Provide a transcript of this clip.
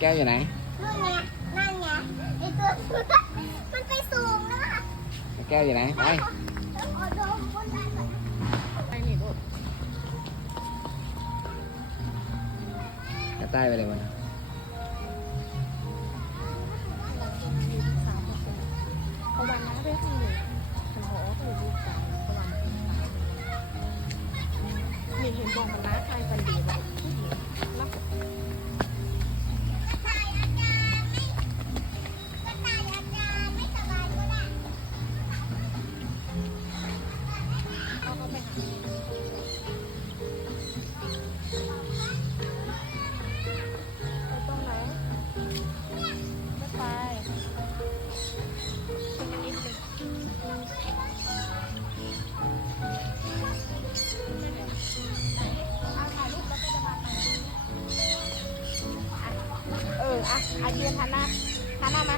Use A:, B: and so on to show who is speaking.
A: แก้วอยู่ไหน
B: นู่นไงนั่นไงไอตัวมันไปสูงนะ
A: แก้วอยู่ไหนไป
B: ต้องขอดมบนนั้นก่อน
C: ไปนี่ลูก
A: กระต่ายไปเลยมัน
C: เขาวันนะได้ที่หนึ่งฉันขอไปดูสามสว่างมีเห็นบอกมันนะใครกันดีแบบผู้หญิงรัก ออะอายืนหันหน้าหันหน้ามา